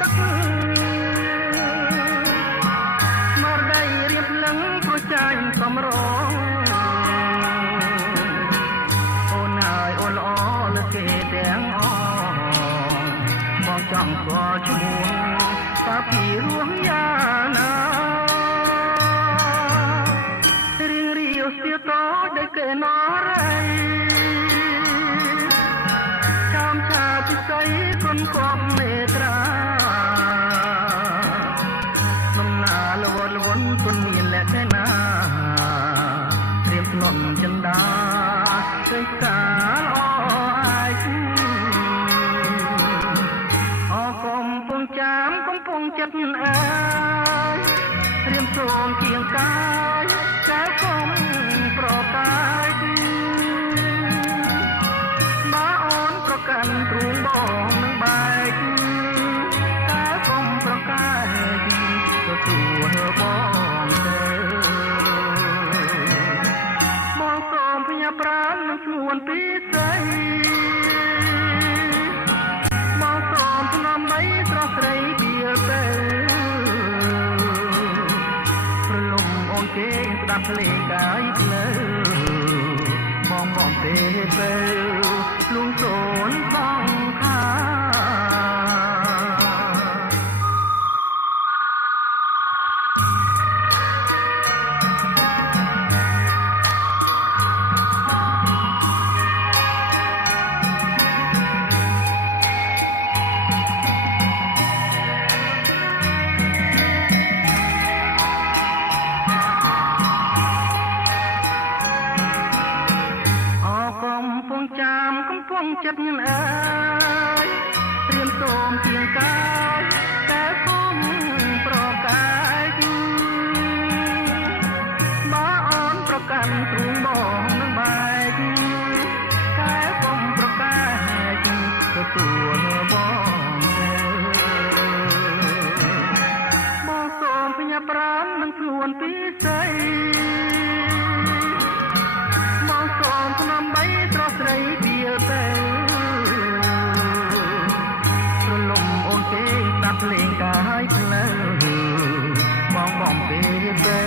ទឹកមកដៃរៀបលឹងព្រោះចាញ់សំរងអូនហើយអូនល្អលើគេទាំងអស់បងចង់ស្គាល់ឈ្មោះតើពីរស់យ៉ាងណារៀងរាវស្ទើរតដូចគេណរ៉ៃចាំឆាពិសីគុណគប់មេត្រាដំណើរលវលវន់ទុនមានលក្ខណៈត្រៀមស្នំចិន្តាឃើញស្កាល្អអាយកំពុងចាំកំពុងចិត្តអើយរៀមសូមជាងកាយកាលគុំប្រកាយបើអូនប្រកាន់ទ្រូងបងនឹងបែកកាលគុំប្រកាយទទួលបងទៅបងសូមផ្ញើប្រាណនឹងស្នួនពីស្រីស្រស់ស្រីបៀលទៅប្រលំអូនគេស្ដាប់ភ្លេងកាយភ្លើបងទេទៅលួងសូនបងខាកំពុងចិត្តញអើយត្រៀមសូមជាងកាយតែគុំប្រកាយបើអូនប្រកាន់ទ្រូងបងនឹងបែកតែគុំប្រកាយទទួលបងបងសូមផ្ញើប្រាណនឹងខ្លួនពីស្រីបងសូមស្នំបីស្រស់ស្រីបៀលទៅប្រលំអូនគេស្ដាប់ភ្លេងកាយភ្លើបងទេទៅ